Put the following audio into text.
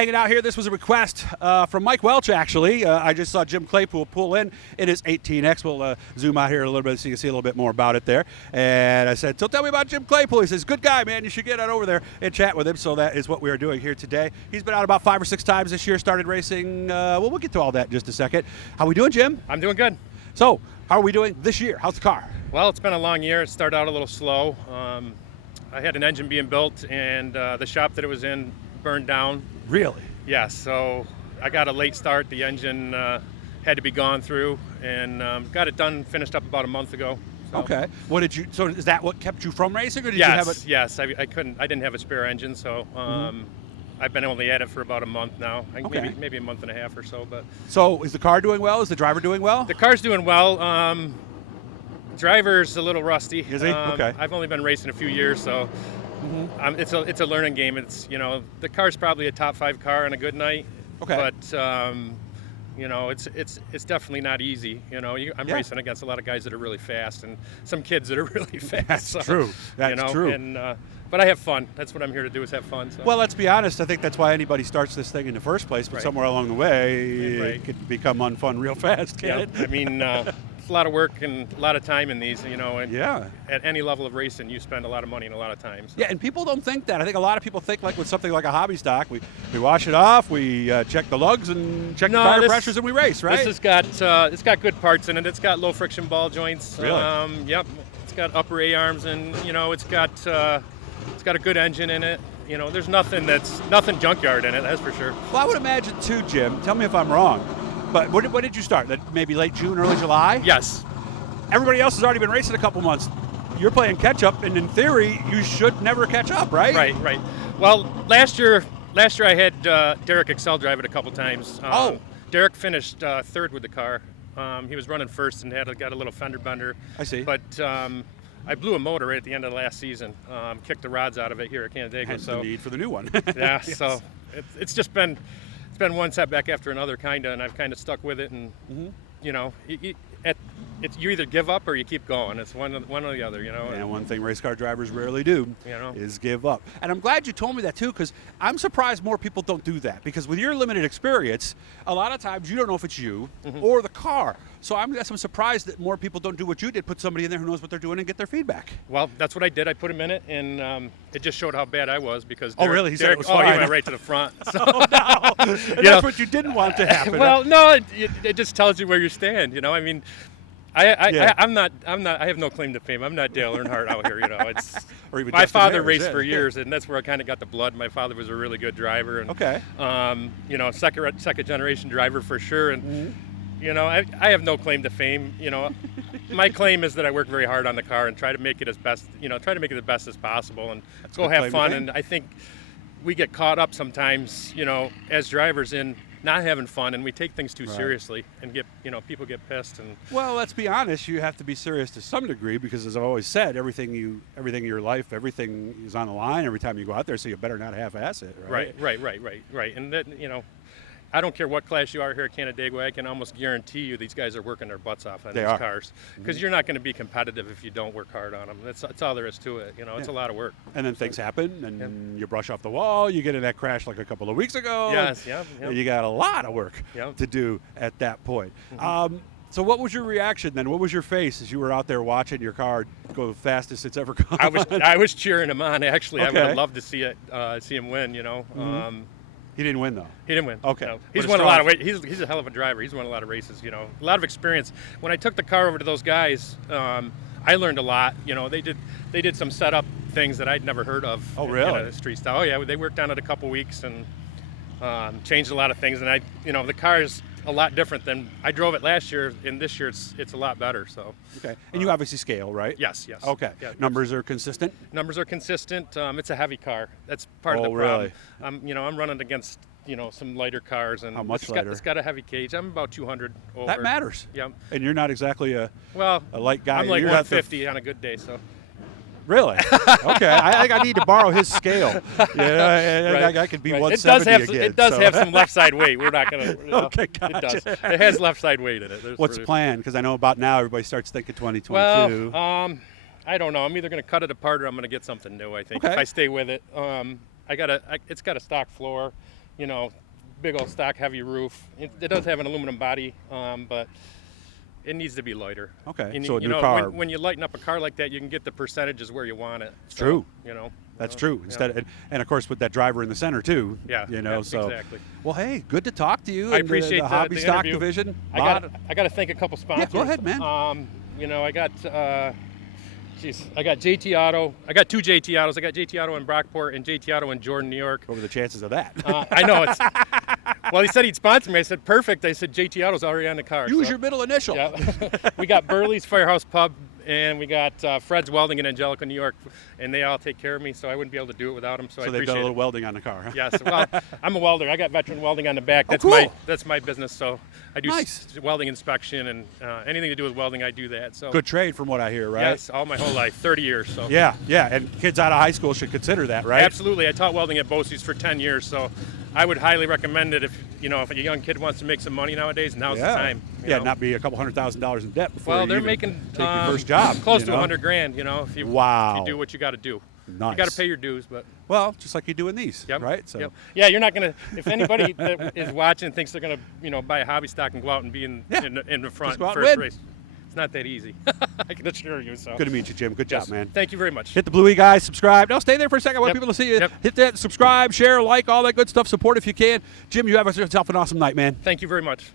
hanging out here. This was a request from Mike Welch, actually. I just saw Jim Claypool pull in his 18X. We'll zoom out here a little bit so you can see a little bit more about it there. And I said, so tell me about Jim Claypool. He says, good guy, man. You should get on over there and chat with him. So that is what we are doing here today. He's been out about 5 or 6 times this year, started racing. We'll get to all that in just a second. How we doing, Jim? I'm doing good. So, how are we doing this year? How's the car? Well, it's been a long year. It started out a little slow. I had an engine being built, and the shop that it was in burned down. Really? Yeah, so I got a late start. The engine had to be gone through, and got it done, finished up about a month ago. So. Okay. So is that what kept you from racing, or did yes, you have it? Yes, I didn't have a spare engine, so I've been only at it for about a month now. Okay. Maybe a month and a half or so. But So is the car doing well? Is the driver doing well? the car's doing well. Driver's a little rusty. Is he? Okay. I've only been racing a few years, so it's a learning game. It's the car's probably a top 5 car on a good night. Okay. But it's definitely not easy. I'm racing against a lot of guys that are really fast and some kids that are really fast. That's true. That's true. And but I have fun. That's what I'm here to do, is have fun. So. Well, let's be honest. I think that's why anybody starts this thing in the first place. But Right. somewhere along the way, Right. it could become unfun real fast, can't it? I mean, it's a lot of work and a lot of time in these. And Yeah. at any level of racing, you spend a lot of money and a lot of time. So. Yeah, and people don't think that. I think a lot of people think like with something like a hobby stock, we wash it off, we check the lugs and check the tire pressures, and we race, right? This has got it's got good parts in it. It's got low friction ball joints. Really? Yep. It's got upper A arms, and it's got a good engine in it. There's nothing junkyard in it. That's for sure. Well, I would imagine too, Jim. Tell me if I'm wrong. But when did you start? Maybe late June, early July? Yes. Everybody else has already been racing a couple months. You're playing catch up, and in theory, you should never catch up, right? Right. Well, last year I had Derek Excel drive it a couple times. Derek finished third with the car. He was running first and got a little fender bender. I see. But I blew a motor right at the end of the last season. Kicked the rods out of it here at Canandaigua. Hence the need for the new one. Yeah. Yes. So it's just been one setback after another, and I've kind of stuck with it. And you either give up or you keep going. It's one or the other, And one thing race car drivers rarely do is give up. And I'm glad you told me that too, because I'm surprised more people don't do that. Because with your limited experience, a lot of times you don't know if it's you or the car. So I'm surprised that more people don't do what you did, put somebody in there who knows what they're doing and get their feedback. Well, that's what I did. I put him in it, and it just showed how bad I was because Derek, really? He said it was fine. He went right to the front. So. Oh, no. And that's what you didn't want to happen. Well, no, it just tells you where you stand. I mean, I'm not. I have no claim to fame. I'm not Dale Earnhart out here. It's or even my Justin father Harris, raced for years, and that's where I kind of got the blood. My father was a really good driver, and okay. Second generation driver for sure, and. I have no claim to fame. My claim is that I work very hard on the car and try to make it as best. Try to make it the best as possible, and go have fun. And I think we get caught up sometimes, as drivers in not having fun, and we take things too seriously, and people get pissed. And well, let's be honest. You have to be serious to some degree because, as I've always said, everything in your life, everything is on the line every time you go out there. So you better not half-ass it. Right. Right. And that I don't care what class you are here at Canandaigua. I can almost guarantee you these guys are working their butts off on these cars because you're not going to be competitive if you don't work hard on them. That's all there is to it. It's a lot of work. And then things happen, and you brush off the wall. You get in that crash like a couple of weeks ago. Yes, You got a lot of work to do at that point. So what was your reaction then? What was your face as you were out there watching your car go the fastest it's ever gone? I was cheering him on. Actually, okay. I would have loved to see him win. He didn't win, though. He didn't win. Okay. No. He's won a lot of weight. He's a hell of a driver. He's won a lot of races, a lot of experience. When I took the car over to those guys, I learned a lot. They did some setup things that I'd never heard of. Oh, really? In street style. Oh, yeah. They worked on it a couple weeks and changed a lot of things. And the car is a lot different than I drove it last year. And this year it's a lot better. So. Okay. And you obviously scale, right? Yes. Okay. Yeah, Numbers are consistent? Numbers are consistent. It's a heavy car. That's part of the problem. Really? I'm running against some lighter cars, and how much lighter? It's got a heavy cage. I'm about 200 over. That matters. Yeah. And you're not exactly a light guy. I'm like you're 150 on a good day. So. Really? Okay. I think I need to borrow his scale. Right. I could be 170 again. It does have some left side weight. We're not going to. Okay, gotcha. It does. It has left side weight in it. What's the plan? Because I know about now everybody starts thinking 2022. Well, I don't know. I'm either going to cut it apart or I'm going to get something new. I think if I stay with it. It's got a stock floor. you know, big old stock heavy roof. It does have an aluminum body, but it needs to be lighter. Okay, And, so a you new know, car. when you lighten up a car like that, you can get the percentages where you want it. So, True. You know. That's true. Instead, and of course with that driver in the center too. Yeah. You know, yeah, so. exactly. Well, hey, good to talk to you. I and appreciate the Hobby the Stock interview. division. I got to thank a couple sponsors. Yeah, go ahead, man. You know, I got. I got JT Auto. I got 2 JT Autos. I got JT Auto in Brockport and JT Auto in Jordan, New York. What were the chances of that? I know it's. Well, he said he'd sponsor me. I said perfect. I said JT Auto's already on the car. Use so. your middle initial. Yeah. We got Burley's Firehouse Pub, and we got Fred's Welding in Angelica, New York, and they all take care of me, so I wouldn't be able to do it without them. So I So they've appreciate done a little it. welding on the car. Huh? Yes. Well, I'm a welder. I got veteran welding on the back. That's cool. that's my business. So I do Nice. welding inspection and anything to do with welding. I do that. So Good trade from what I hear, right? yes, all my whole life, 30 years. So Yeah, yeah, and kids out of high school should consider that, right? absolutely. I taught welding at BOCES for 10 years, so I would highly recommend it if if a young kid wants to make some money nowadays. Now's the time. you Yeah, know. not be a couple $100,000 in debt before Well, you they're even making take your first job. close you to know? 100 grand. If you do what you got to do. Nice. You got to pay your dues, but Well, just like you do in these, yep, right? So yep. Yeah, you're not gonna. If anybody that is watching thinks they're gonna buy a hobby stock and go out and be in the front Just go out and first win. race, it's not that easy. I can assure you. So good to meet you, Jim. Good Yes. job, man. Thank you very much. Hit the Bluey guys, subscribe. No, stay there for a second. I want Yep. people to see you. Yep. Hit that subscribe, share, like, all that good stuff. Support if you can. Jim, you have yourself an awesome night, man. Thank you very much.